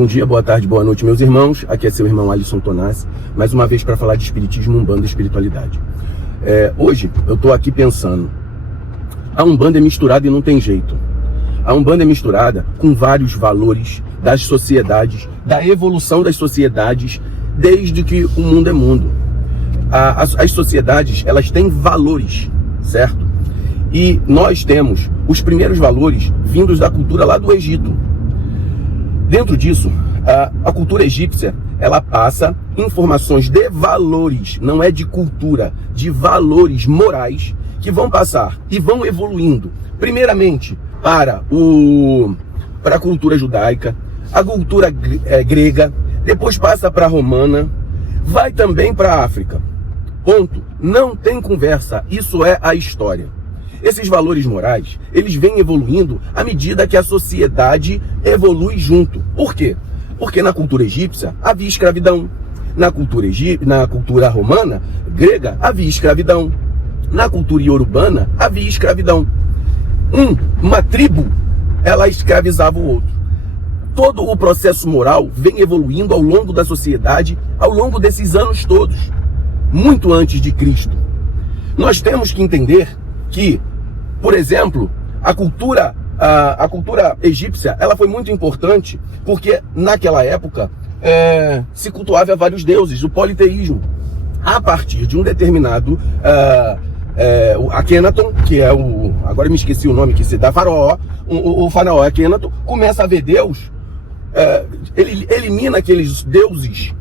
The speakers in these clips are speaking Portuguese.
Bom dia, boa tarde, boa noite, meus irmãos. Aqui é seu irmão Alisson Tonassi, mais uma vez para falar de espiritismo, umbanda e espiritualidade. Hoje eu estou aqui pensando, a umbanda é misturada e não tem jeito. A umbanda é misturada com vários valores das sociedades, da evolução das sociedades, desde que o mundo é mundo. As sociedades, elas têm valores, certo? E nós temos os primeiros valores vindos da cultura lá do Egito. Dentro disso, a cultura egípcia, ela passa informações de valores, não é de cultura, de valores morais que vão passar e vão evoluindo, primeiramente para a cultura judaica, a cultura grega, depois passa para a romana, vai também para a África. Ponto. Não tem conversa, isso é a história. Esses valores morais, eles vêm evoluindo à medida que a sociedade evolui junto. Por quê? Porque na cultura egípcia havia escravidão. Na cultura romana, grega, havia escravidão. Na cultura iorubana, havia escravidão. Uma tribo, ela escravizava o outro. Todo o processo moral vem evoluindo ao longo da sociedade, ao longo desses anos todos, muito antes de Cristo. Nós temos que entender que, por exemplo, a cultura egípcia, ela foi muito importante porque naquela época se cultuava vários deuses, o politeísmo. A partir de um determinado Akhenaton, que é agora eu me esqueci o nome que se dá, faraó, o faraó Akhenaton, começa a ver Deus, ele elimina aqueles deuses,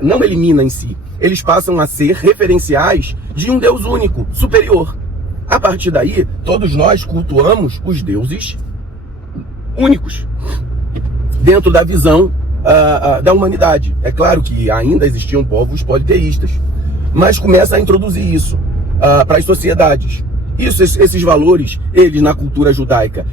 não elimina em si, eles passam a ser referenciais de um Deus único, superior. A partir daí, todos nós cultuamos os deuses únicos dentro da visão da humanidade. É claro que ainda existiam povos politeístas, mas começa a introduzir isso para as sociedades. Esses valores, eles na cultura judaica,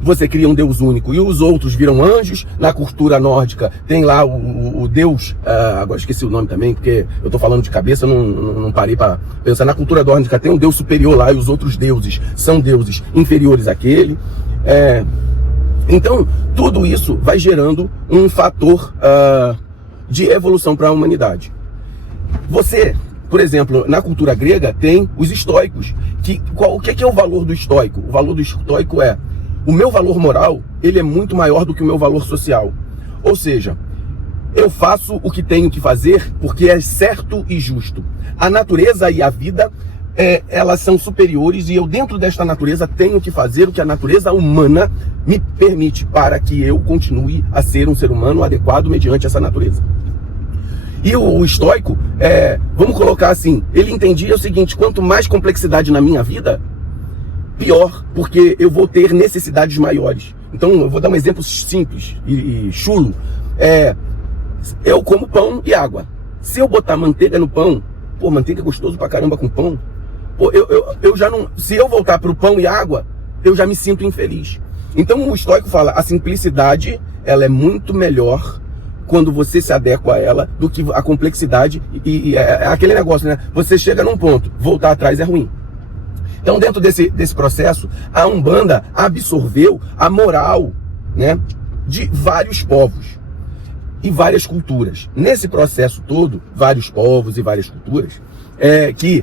você cria um Deus único e os outros viram anjos. Na cultura nórdica tem lá o Deus, agora esqueci o nome também, porque eu tô falando de cabeça, não parei para pensar. Na cultura nórdica tem um Deus superior lá e os outros deuses são deuses inferiores àquele. Então, tudo isso vai gerando um fator de evolução para a humanidade. Por exemplo, na cultura grega tem os estoicos. O que é o valor do estoico? O valor do estoico é: o meu valor moral, ele é muito maior do que o meu valor social. Ou seja, eu faço o que tenho que fazer porque é certo e justo. A natureza e a vida, elas são superiores e eu, dentro desta natureza, tenho que fazer o que a natureza humana me permite para que eu continue a ser um ser humano adequado mediante essa natureza. E o estoico, vamos colocar assim, ele entendia o seguinte: quanto mais complexidade na minha vida, pior, porque eu vou ter necessidades maiores. Então, eu vou dar um exemplo simples e chulo. Eu como pão e água. Se eu botar manteiga no pão, manteiga é gostoso pra caramba com pão. Eu já não. Se eu voltar pro pão e água, eu já me sinto infeliz. Então, o estoico fala: a simplicidade, ela é muito melhor quando você se adequa a ela do que a complexidade. E é aquele negócio, né? Você chega num ponto, voltar atrás é ruim. Então, dentro desse processo, a Umbanda absorveu a moral, né, de vários povos e várias culturas. Nesse processo todo, vários povos e várias culturas, que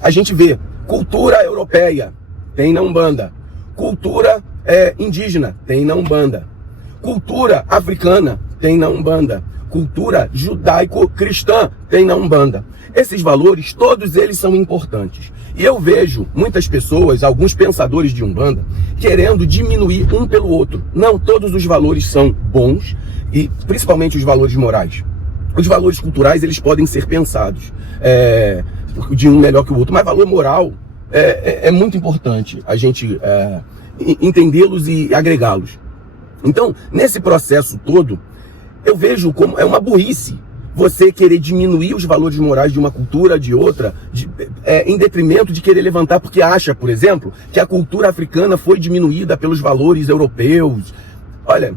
a gente vê cultura europeia, tem na Umbanda. Cultura indígena, tem na Umbanda. Cultura africana, tem na Umbanda. Cultura judaico-cristã, tem na Umbanda. Esses valores, todos eles são importantes. E eu vejo muitas pessoas, alguns pensadores de Umbanda, querendo diminuir um pelo outro. Não, todos os valores são bons, e principalmente os valores morais. Os valores culturais, eles podem ser pensados de um melhor que o outro, mas valor moral é muito importante a gente entendê-los e agregá-los. Então, nesse processo todo, eu vejo como é uma burrice você querer diminuir os valores morais de uma cultura, de outra, em detrimento de querer levantar, porque acha, por exemplo, que a cultura africana foi diminuída pelos valores europeus. Olha,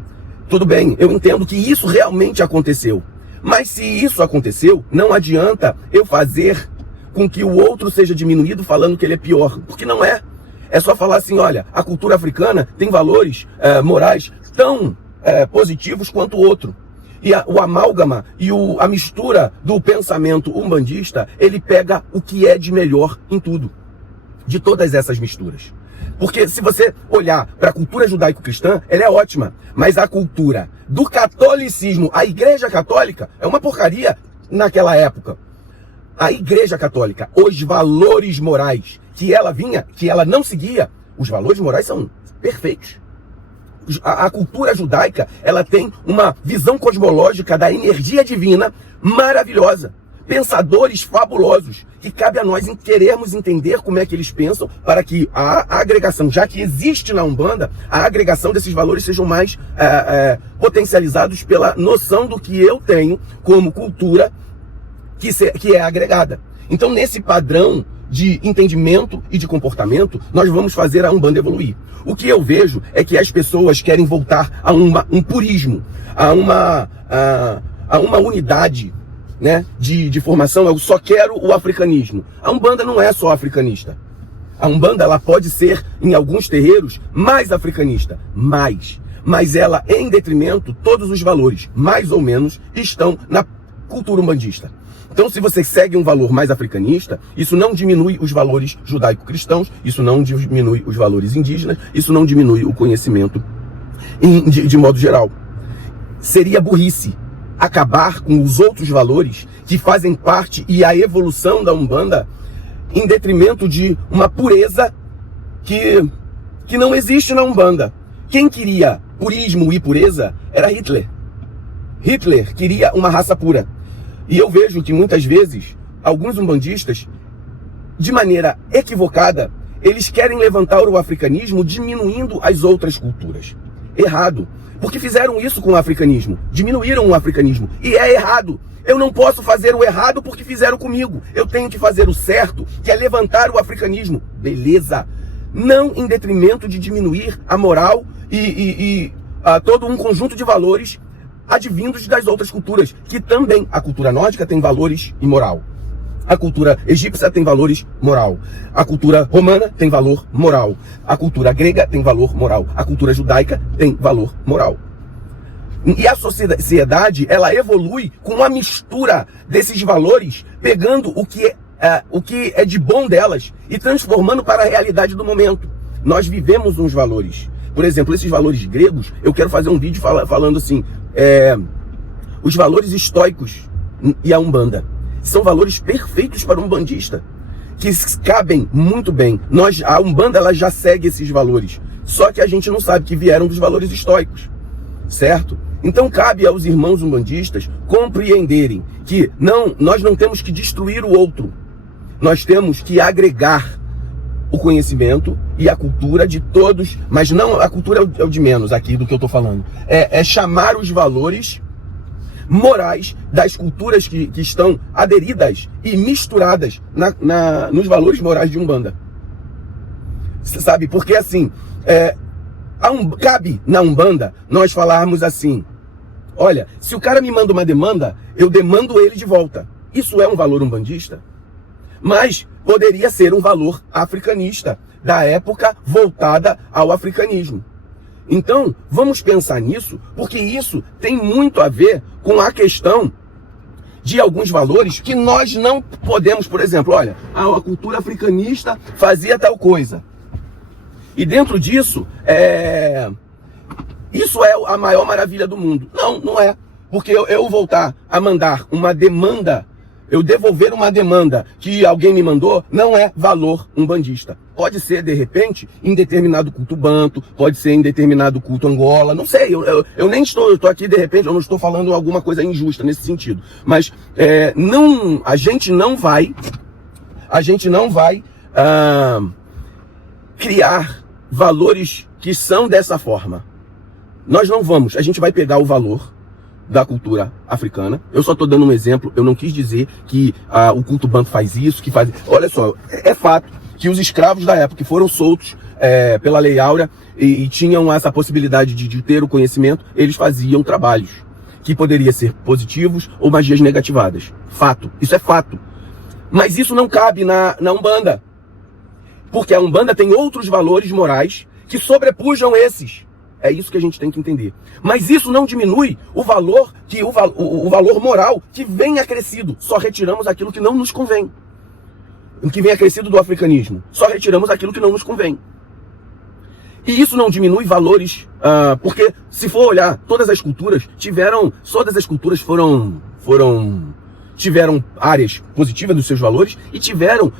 tudo bem, eu entendo que isso realmente aconteceu. Mas se isso aconteceu, não adianta eu fazer com que o outro seja diminuído falando que ele é pior, porque não é. É só falar assim: olha, a cultura africana tem valores morais tão positivos quanto o outro. E o amálgama e a mistura do pensamento umbandista, ele pega o que é de melhor em tudo, de todas essas misturas. Porque se você olhar para a cultura judaico-cristã, ela é ótima, mas a cultura do catolicismo, a Igreja Católica, é uma porcaria naquela época. A Igreja Católica, os valores morais que ela não seguia, os valores morais são perfeitos. A cultura judaica, ela tem uma visão cosmológica da energia divina maravilhosa. Pensadores fabulosos, que cabe a nós querermos entender como é que eles pensam, para que a agregação, já que existe na Umbanda, a agregação desses valores sejam mais potencializados pela noção do que eu tenho como cultura que é agregada. Então, nesse padrão de entendimento e de comportamento, nós vamos fazer a Umbanda evoluir. O que eu vejo é que as pessoas querem voltar a um purismo, a uma unidade, né, de formação. Eu só quero o africanismo. A Umbanda não é só africanista. A Umbanda, ela pode ser, em alguns terreiros, mais africanista, mas ela, em detrimento, todos os valores, mais ou menos, estão na cultura umbandista. Então, se você segue um valor mais africanista, isso não diminui os valores judaico-cristãos, isso não diminui os valores indígenas, isso não diminui o conhecimento de modo geral. Seria burrice acabar com os outros valores que fazem parte e a evolução da Umbanda em detrimento de uma pureza que não existe na Umbanda. Quem queria purismo e pureza era Hitler. Hitler queria uma raça pura. E eu vejo que muitas vezes, alguns umbandistas, de maneira equivocada, eles querem levantar o africanismo diminuindo as outras culturas. Errado. Porque fizeram isso com o africanismo. Diminuíram o africanismo. E é errado. Eu não posso fazer o errado porque fizeram comigo. Eu tenho que fazer o certo, que é levantar o africanismo. Beleza. Não em detrimento de diminuir a moral e todo um conjunto de valores advindos das outras culturas, que também a cultura nórdica tem valores e moral. A cultura egípcia tem valores moral. A cultura romana tem valor moral. A cultura grega tem valor moral. A cultura judaica tem valor moral. E a sociedade, ela evolui com a mistura desses valores, pegando o que é de bom delas e transformando para a realidade do momento. Nós vivemos uns valores. Por exemplo, esses valores gregos, eu quero fazer um vídeo falando assim, os valores estoicos e a Umbanda. São valores perfeitos para um umbandista, que cabem muito bem. A Umbanda, ela já segue esses valores, só que a gente não sabe que vieram dos valores estoicos, certo? Então cabe aos irmãos umbandistas compreenderem que nós não temos que destruir o outro, nós temos que agregar o conhecimento e a cultura de todos, mas não a cultura é o de menos aqui do que eu estou falando. É chamar os valores morais das culturas que estão aderidas e misturadas nos valores morais de Umbanda. Sabe? Porque assim, cabe na Umbanda nós falarmos assim: olha, se o cara me manda uma demanda, eu demando ele de volta. Isso é um valor umbandista? Mas poderia ser um valor africanista, da época voltada ao africanismo. Então, vamos pensar nisso, porque isso tem muito a ver com a questão de alguns valores que nós não podemos, por exemplo, olha, a cultura africanista fazia tal coisa. E dentro disso, isso é a maior maravilha do mundo. Não, não é. Porque eu voltar a mandar uma demanda, eu devolver uma demanda que alguém me mandou, não é valor umbandista. Pode ser, de repente, em determinado culto banto, pode ser em determinado culto Angola, não sei, eu nem estou aqui, de repente, eu não estou falando alguma coisa injusta nesse sentido. Mas a gente não vai criar valores que são dessa forma. Nós não vamos, a gente vai pegar o valor da cultura africana. Eu só estou dando um exemplo, eu não quis dizer que o culto banto faz isso, que faz... Olha só, é fato que os escravos da época que foram soltos pela Lei Áurea e tinham essa possibilidade de ter o conhecimento, eles faziam trabalhos que poderiam ser positivos ou magias negativadas. Fato, isso é fato. Mas isso não cabe na Umbanda, porque a Umbanda tem outros valores morais que sobrepujam esses. É isso que a gente tem que entender. Mas isso não diminui o valor, o valor moral que vem acrescido. Só retiramos aquilo que não nos convém. Que vem acrescido do africanismo. Só retiramos aquilo que não nos convém. E isso não diminui valores, porque se for olhar, todas as culturas tiveram áreas positivas dos seus valores e tiveram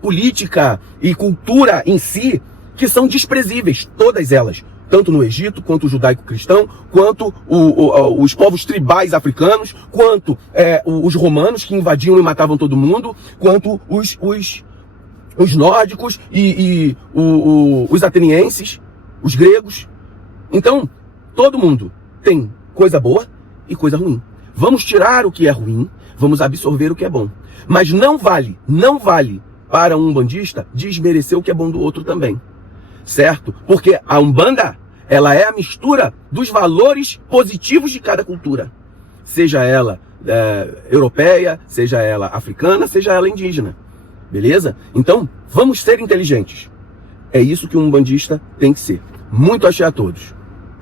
política e cultura em si que são desprezíveis, todas elas. Tanto no Egito, quanto o judaico-cristão, quanto os povos tribais africanos, quanto os romanos que invadiam e matavam todo mundo, quanto os nórdicos e os atenienses, os gregos. Então, todo mundo tem coisa boa e coisa ruim. Vamos tirar o que é ruim, vamos absorver o que é bom. Mas não vale para um umbandista desmerecer o que é bom do outro também. Certo? Porque a Umbanda, ela é a mistura dos valores positivos de cada cultura. Seja ela europeia, seja ela africana, seja ela indígena. Beleza? Então, vamos ser inteligentes. É isso que um umbandista tem que ser. Muito axé a todos.